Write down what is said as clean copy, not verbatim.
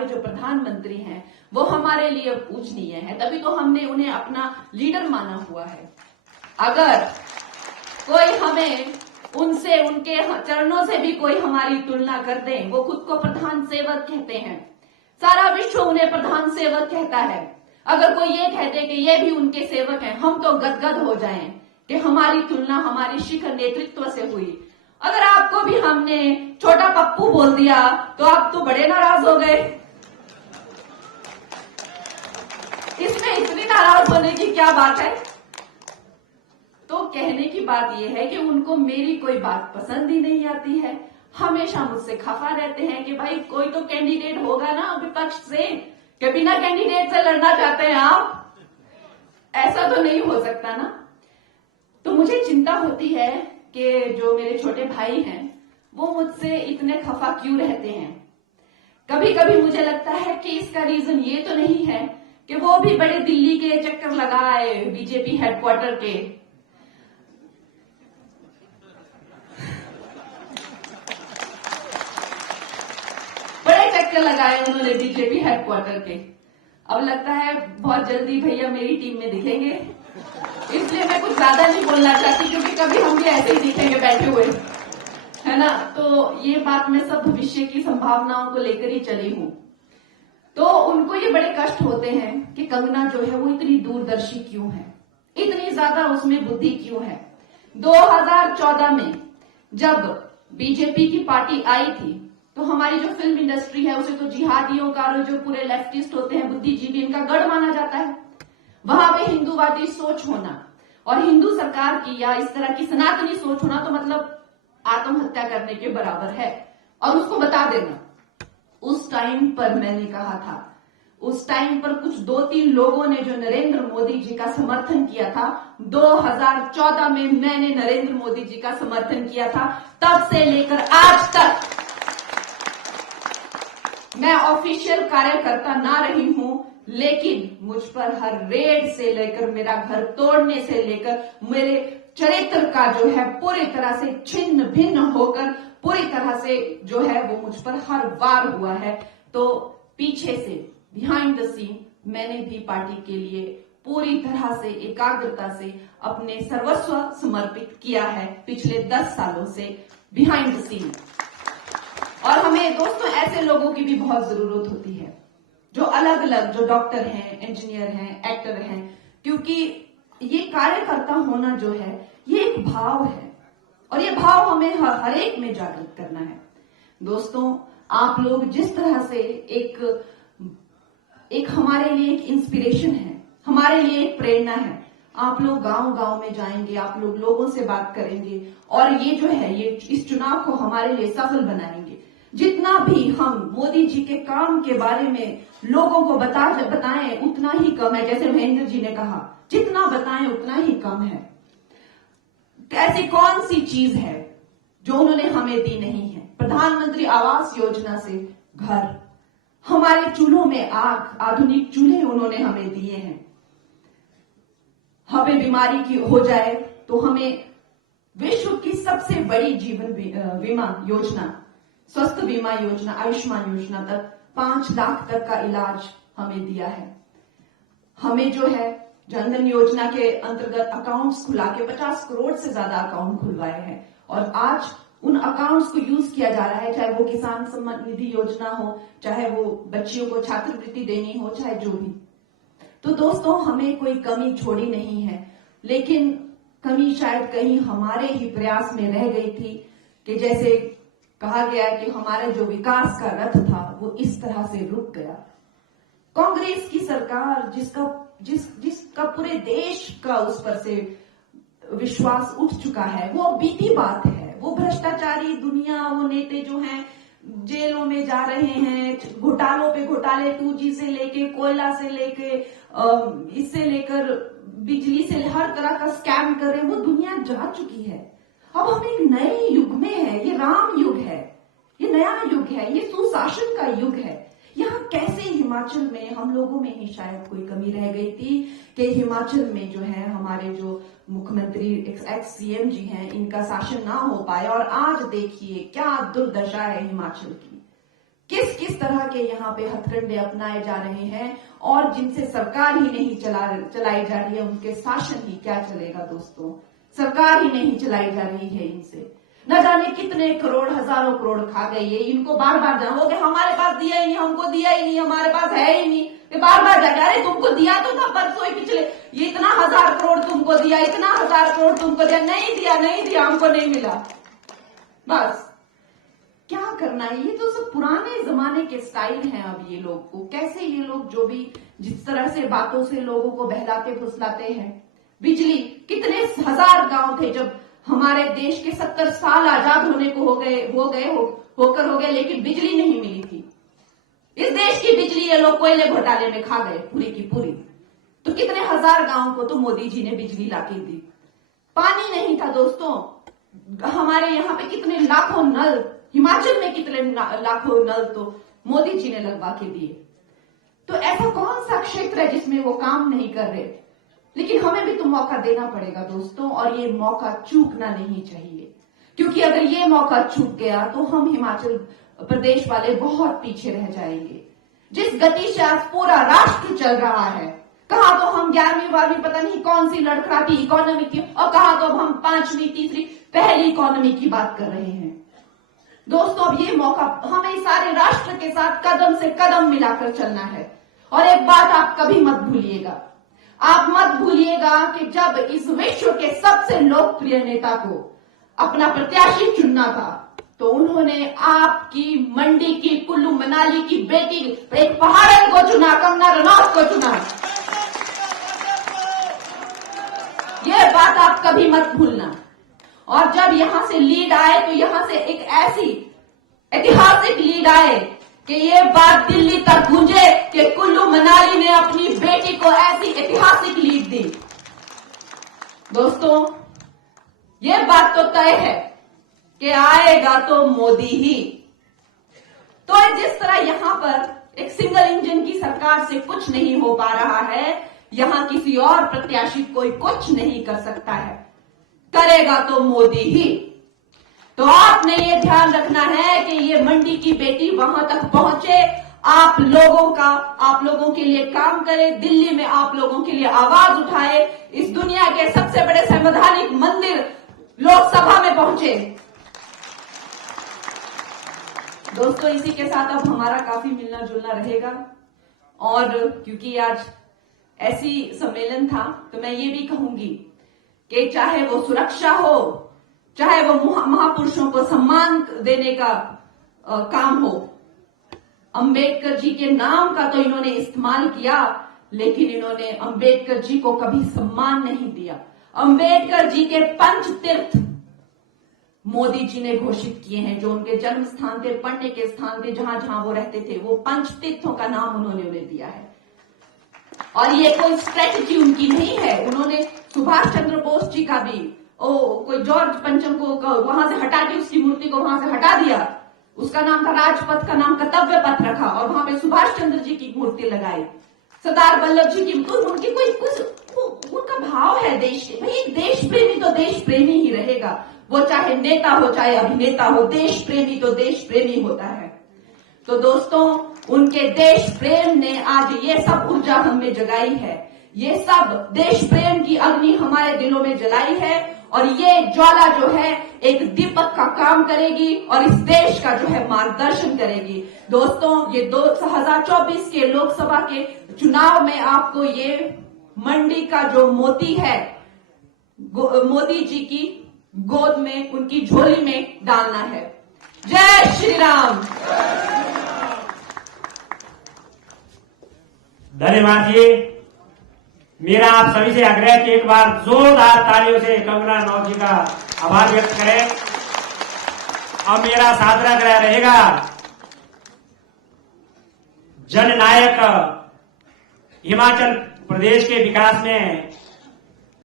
हमारे जो प्रधानमंत्री हैं वो हमारे लिए पूजनीय है, तभी तो हमने उन्हें अपना लीडर माना हुआ है। अगर कोई हमें उनसे, उनके चरणों से भी कोई हमारी तुलना कर दे, वो खुद को प्रधान सेवक कहते हैं, सारा विश्व उन्हें प्रधान सेवक कहता है। अगर कोई ये कहते कि ये भी उनके सेवक हैं, हम तो गदगद हो जाएं कि हमारी तुलना हमारी शिखर नेतृत्व से हुई। अगर आपको भी हमने छोटा पप्पू बोल दिया तो आप तो बड़े नाराज हो गए। इसमें इतनी नाराज होने की क्या बात है? तो कहने की बात यह है कि उनको मेरी कोई बात पसंद ही नहीं आती है, हमेशा मुझसे खफा रहते हैं कि भाई कोई तो कैंडिडेट होगा ना विपक्ष से, कि बिना कैंडिडेट से लड़ना चाहते हैं आप, ऐसा तो नहीं हो सकता ना। तो मुझे चिंता होती है कि जो मेरे छोटे भाई हैं वो मुझसे इतने खफा क्यों रहते हैं। कभी कभी मुझे लगता है कि इसका रीजन ये तो नहीं है कि वो भी बड़े दिल्ली के चक्कर लगाए, बीजेपी हेडक्वार्टर के। बड़े चक्कर लगाए उन्होंने बीजेपी हेडक्वार्टर के। अब लगता है बहुत जल्दी भैया मेरी टीम में दिखेंगे, इसलिए मैं कुछ ज्यादा नहीं बोलना चाहती, क्योंकि कभी हम भी ऐसे ही दिखेंगे बैठे हुए, है ना। तो ये बात मैं सब भविष्य की संभावनाओं को लेकर ही चली हूं। तो उनको ये बड़े कष्ट होते हैं कि कंगना जो है वो इतनी दूरदर्शी क्यों है, इतनी ज्यादा उसमें बुद्धि क्यों है। 2014 में जब बीजेपी की पार्टी आई थी तो हमारी जो फिल्म इंडस्ट्री है उसे तो जिहादियों का, जो पूरे लेफ्टिस्ट होते हैं, बुद्धिजीवी, इनका गढ़ माना जाता है। वहां पे हिंदूवादी सोच होना और हिंदू सरकार की या इस तरह की सनातनी सोच होना तो मतलब आत्महत्या करने के बराबर है। और उसको बता देना, उस टाइम पर मैंने कहा था, उस टाइम पर कुछ 2-3 लोगों ने जो नरेंद्र मोदी जी का समर्थन किया था, 2014 में मैंने नरेंद्र मोदी जी का समर्थन किया था। तब से लेकर आज तक मैं ऑफिशियल कार्यकर्ता ना रही हूं, लेकिन मुझ पर हर रेड से लेकर, मेरा घर तोड़ने से लेकर, मेरे चरित्र का जो है पूरी तरह से छिन्न भिन्न होकर पूरी तरह से जो है वो मुझ पर हर वार हुआ है। तो पीछे से, बिहाइंड द सीन, मैंने भी पार्टी के लिए पूरी तरह से एकाग्रता से अपने सर्वस्व समर्पित किया है पिछले 10 सालों से बिहाइंड द सीन। और हमें दोस्तों ऐसे लोगों की भी बहुत जरूरत होती है जो अलग अलग, जो डॉक्टर हैं, इंजीनियर हैं, एक्टर हैं, क्योंकि ये कार्यकर्ता होना जो है ये एक भाव है और ये भाव हमें हर एक में जागृत करना है। दोस्तों, आप लोग जिस तरह से एक हमारे लिए एक इंस्पिरेशन है, हमारे लिए एक प्रेरणा है। आप लोग गांव गांव में जाएंगे, आप लोग लोगों से बात करेंगे और ये जो है ये इस चुनाव को हमारे लिए सफल बनाएंगे। जितना भी हम मोदी जी के काम के बारे में लोगों को बताएं उतना ही कम है। जैसे महेंद्र जी ने कहा, जितना बताएं उतना ही कम है। ऐसी कौन सी चीज है जो उन्होंने हमें दी नहीं है? प्रधानमंत्री आवास योजना से घर, हमारे चूल्हों में आग, आधुनिक चूल्हे उन्होंने हमें दिए हैं। हमें बीमारी की हो जाए तो हमें विश्व की सबसे बड़ी जीवन बीमा योजना, स्वस्थ बीमा योजना, आयुष्मान योजना तक 5 लाख तक का इलाज हमें दिया है। हमें जो है जनधन योजना के अंतर्गत अकाउंट्स खुला के 50 करोड़ से ज्यादा अकाउंट खुलवाए हैं और आज उन अकाउंट्स को यूज किया जा रहा है, चाहे वो किसान सम्मान निधि योजना हो, चाहे वो बच्चियों को छात्रवृत्ति देनी हो, चाहे जो भी। तो दोस्तों, हमें कोई कमी छोड़ी नहीं है, लेकिन कमी शायद कहीं हमारे ही प्रयास में रह गई थी कि जैसे कहा गया कि हमारा जो विकास का रथ था वो इस तरह से रुक गया। कांग्रेस की सरकार जिसका पूरे देश का उस पर से विश्वास उठ चुका है, वो बीती बात है। वो भ्रष्टाचारी दुनिया, वो नेता जो हैं जेलों में जा रहे हैं, घोटालों पे घोटाले, 2G से लेके, कोयला से लेके, इससे लेकर बिजली से, हर तरह का स्कैम कर रहे हैं, वो दुनिया जा चुकी है। अब हम एक नए युग में है, ये राम युग है, ये नया युग है, ये सुशासन का युग है। यहाँ कैसे हिमाचल में हम लोगों में ही शायद कोई कमी रह गई थी कि हिमाचल में जो है हमारे जो मुख्यमंत्री एक्स CM जी हैं, इनका शासन ना हो पाए और आज देखिए क्या दुर्दशा है हिमाचल की, किस किस तरह के यहाँ पे हथकंडे अपनाए जा रहे हैं और जिनसे सरकार ही नहीं चलाई जा रही है, उनके शासन ही क्या चलेगा दोस्तों। सरकार ही नहीं चलाई जा रही है इनसे। न जाने कितने करोड़, हजारों करोड़ खा गई है। इनको बार बार हो गए हमारे पास दिया ही नहीं, हमको दिया ही नहीं, हमारे पास है ही नहीं। बार बार जाके अरे तुमको दिया तो था परसों पिछले, ये इतना 1000 करोड़ तुमको दिया, इतना 1000 करोड़ तुमको दिया, नहीं दिया, हमको नहीं मिला। बस क्या करना है, ये तो सब पुराने जमाने के स्टाइल हैं। अब ये लोग को कैसे, ये लोग जो भी जिस तरह से बातों से लोगों को बहलाते फुसलाते हैं। बिजली, कितने 1000 गांव थे जब हमारे देश के 70 साल आजाद होने को हो गए, लेकिन बिजली नहीं मिली थी। इस देश की बिजली ये लोग कोयले घोटाले में खा गए पूरी की पूरी। तो कितने 1000 गांव को तो मोदी जी ने बिजली लाके दी। पानी नहीं था दोस्तों, हमारे यहाँ पे कितने लाखों नल, हिमाचल में कितने लाखों नल तो मोदी जी ने लगवा के दिए। तो ऐसा कौन सा क्षेत्र है जिसमें वो काम नहीं कर रहे। लेकिन हमें भी तो मौका देना पड़ेगा दोस्तों, और ये मौका चूकना नहीं चाहिए, क्योंकि अगर ये मौका चूक गया तो हम हिमाचल प्रदेश वाले बहुत पीछे रह जाएंगे। जिस गति से आज पूरा राष्ट्र चल रहा है, कहा तो हम 11वीं 12वीं पता नहीं कौन सी लड़खड़ाती इकोनॉमी की, और कहा तो अब हम 5वीं तीसरी पहली इकोनॉमी की बात कर रहे हैं। दोस्तों अब ये मौका हमें सारे राष्ट्र के साथ कदम से कदम मिलाकर चलना है। और एक बात आप कभी मत भूलिएगा, आप मत भूलिएगा कि जब इस विश्व के सबसे लोकप्रिय नेता को अपना प्रत्याशी चुनना था तो उन्होंने आपकी मंडी की, कुल्लू मनाली की बेटी, एक पहाड़न को चुना, कंगना रनौत को चुना। यह बात आप कभी मत भूलना। और जब यहां से लीड आए तो यहां से एक ऐसी ऐतिहासिक लीड आए कि ये बात दिल्ली तक गूंजे कि कुल्लू मनाली ने अपनी बेटी को ऐसी ऐतिहासिक लीड दी। दोस्तों ये बात तो तय है कि आएगा तो मोदी ही। तो जिस तरह यहां पर एक सिंगल इंजन की सरकार से कुछ नहीं हो पा रहा है, यहां किसी और प्रत्याशी कोई कुछ नहीं कर सकता है, करेगा तो मोदी ही। तो आपने ये ध्यान रखना है कि ये मंडी की बेटी वहां तक पहुंचे, आप लोगों के लिए काम करे, दिल्ली में आप लोगों के लिए आवाज उठाए, इस दुनिया के सबसे बड़े संवैधानिक मंदिर लोकसभा में पहुंचे। दोस्तों इसी के साथ अब हमारा काफी मिलना जुलना रहेगा। और क्योंकि आज ऐसी सम्मेलन था तो मैं ये भी कहूंगी कि चाहे वो सुरक्षा हो, चाहे वो महापुरुषों को सम्मान देने का काम हो, अंबेडकर जी के नाम का तो इन्होंने इस्तेमाल किया, लेकिन इन्होंने अंबेडकर जी को कभी सम्मान नहीं दिया। अंबेडकर जी के 5 तीर्थ मोदी जी ने घोषित किए हैं, जो उनके जन्म स्थान थे, पढ़ने के स्थान थे, जहां जहां वो रहते थे, वो 5 तीर्थों का नाम उन्होंने उन्हें दिया है। और ये कोई स्ट्रेटजी उनकी नहीं है। उन्होंने सुभाष चंद्र बोस जी का भी कोई जॉर्ज पंचम को वहां से हटा के, उसकी मूर्ति को वहां से हटा दिया, उसका नाम था राजपथ का नाम कर्तव्य पथ रखा और वहां पे सुभाष चंद्र जी की मूर्ति लगाई, सरदार वल्लभ जी की। उनकी कोई कुछ उनका भाव है देश के। भाई देश प्रेमी तो देश प्रेमी ही रहेगा, वो चाहे नेता हो चाहे अभिनेता हो, देश प्रेमी तो देश प्रेमी होता है। तो दोस्तों उनके देश प्रेम ने आज ये सब ऊर्जा हमें जगाई है, ये सब देश प्रेम की अग्नि हमारे दिलों में जलाई है, और ये ज्वाला जो है एक दीपक का काम करेगी और इस देश का जो है मार्गदर्शन करेगी। दोस्तों ये 2024 के लोकसभा के चुनाव में आपको ये मंडी का जो मोती है मोदी जी की गोद में, उनकी झोली में डालना है। जय श्री राम। धन्यवाद जी। मेरा आप सभी से आग्रह है कि एक बार जोरदार तालियों से कंगना रनौत जी का आभार व्यक्त करें। और मेरा सादर आग्रह रहेगा, जननायक हिमाचल प्रदेश के विकास में